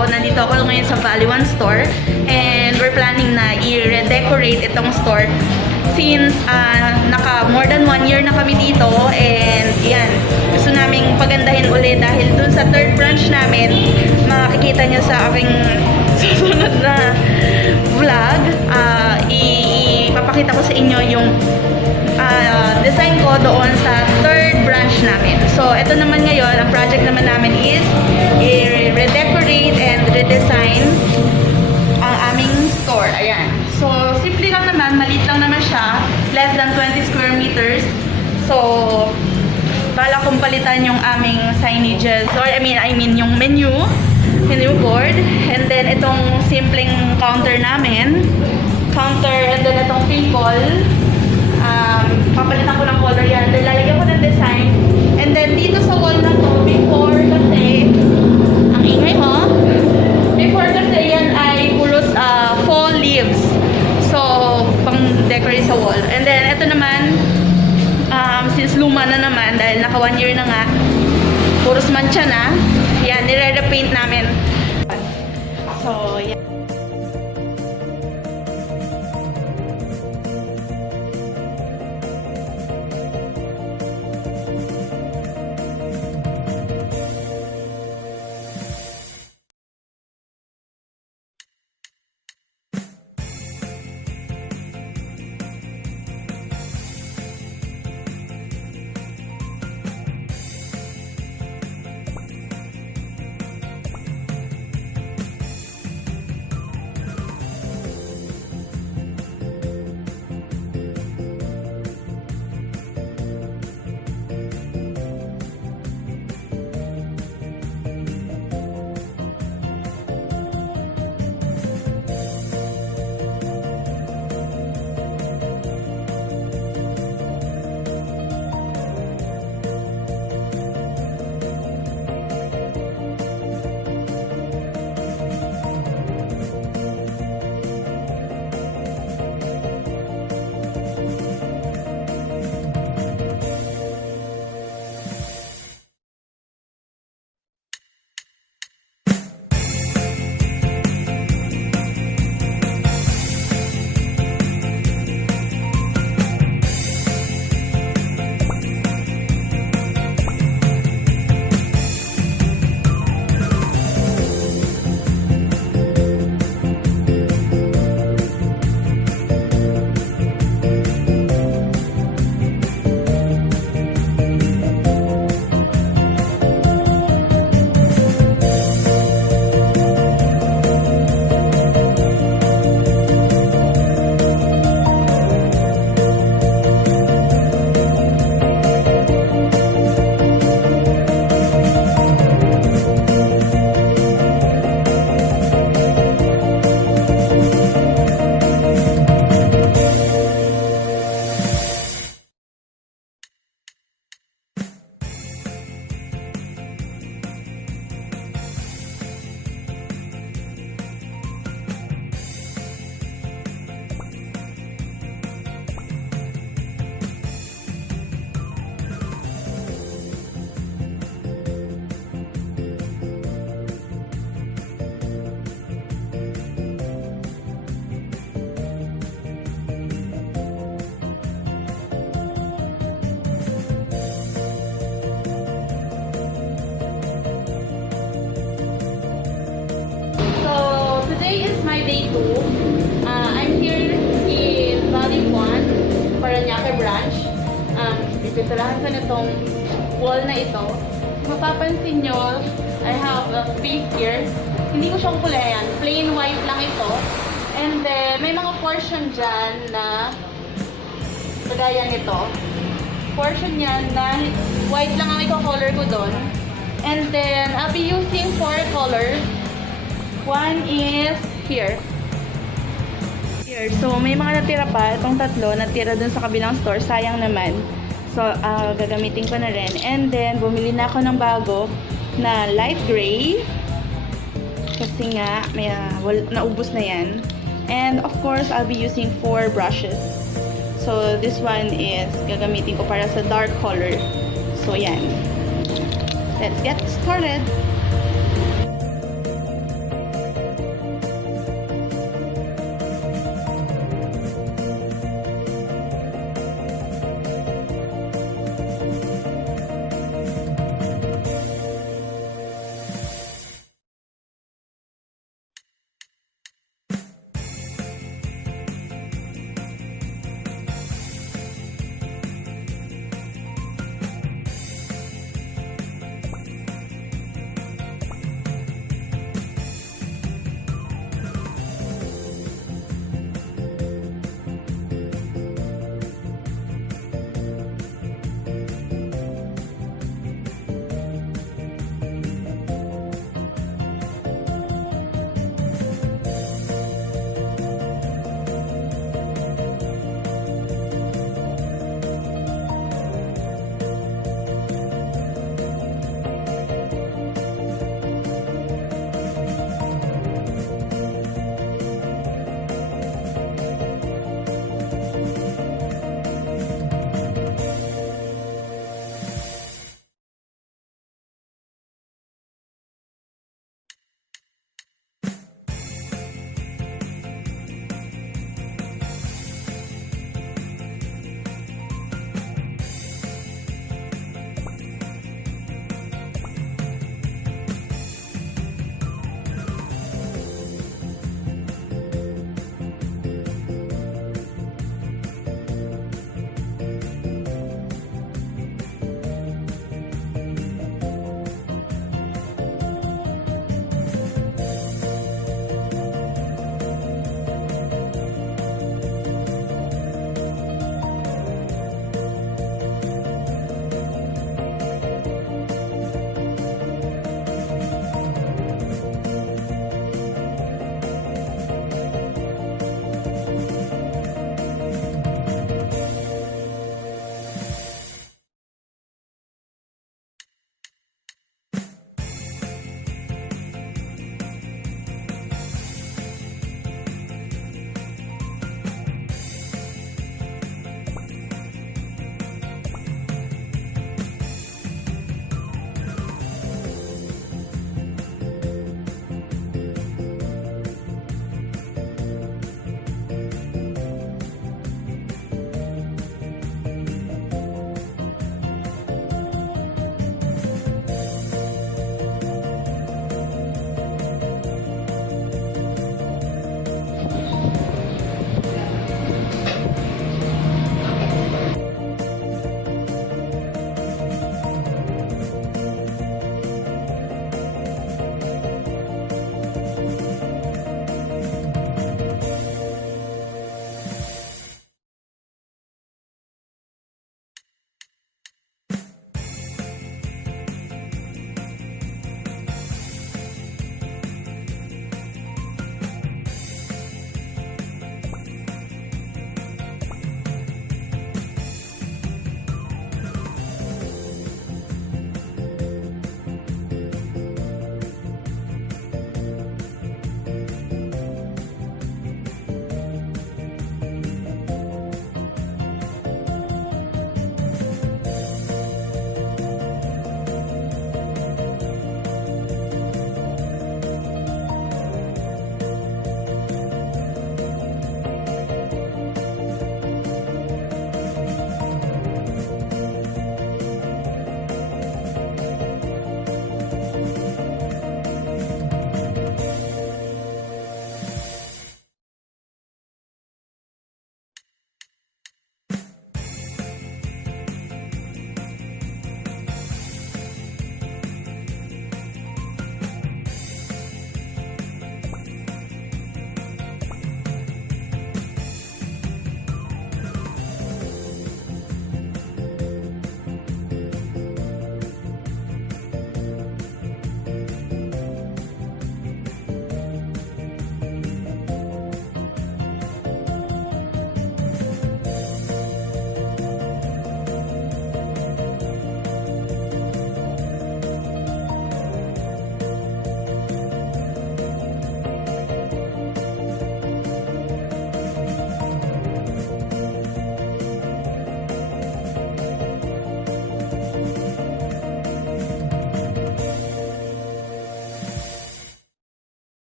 video. Nandito ako ngayon sa Valley One store and we're planning na i-redecorate itong store since naka more than 1 year na kami dito and yan, gusto naming pagandahin ulit dahil dun sa third branch namin, makikita nyo sa aking susunod na vlog, ipapakita ko sa inyo yung design ko doon sa third branch namin. So, ito naman ngayon, ang project naman namin is i-redecorate and redesign ang aming store. Ayan. So, simple lang naman, maliit lang naman siya, less than 20 square meters. So, bala kong palitan yung aming signages, or I mean yung menu board, and then itong simpleng counter namin, and then itong table. Papalitan ko ng color yan. Then lalagyan ko ng design. And then dito sa wall na to, before kasi, ang ingay mo, before kasi yan ay puros fall leaves. So, pang decorate sa wall. And then ito naman, since luma na naman, dahil naka 1 year na nga, puros mancha na, yan, nire-repaint namin. So, yan. My day 2. I'm here in Valley 1, Paranaque branch. Pipinturahan ko na itong wall na ito. Mapapansin nyo, I have a space here. Hindi ko siya kukulayan. Plain white lang ito. And then, may mga portion dyan na kagaya nito. Portion yan na white lang ang iko-color ko doon. And then, I'll be using 4 colors. One is here. So, may mga natira pa. Itong tatlo, natira dun sa kabilang store. Sayang naman. So, gagamitin ko na rin. And then, bumili na ako ng bago na light gray. Kasi nga, may, naubos na yan. And, of course, I'll be using 4 brushes. So, this one is gagamitin ko para sa dark color. So, yan. Let's get started!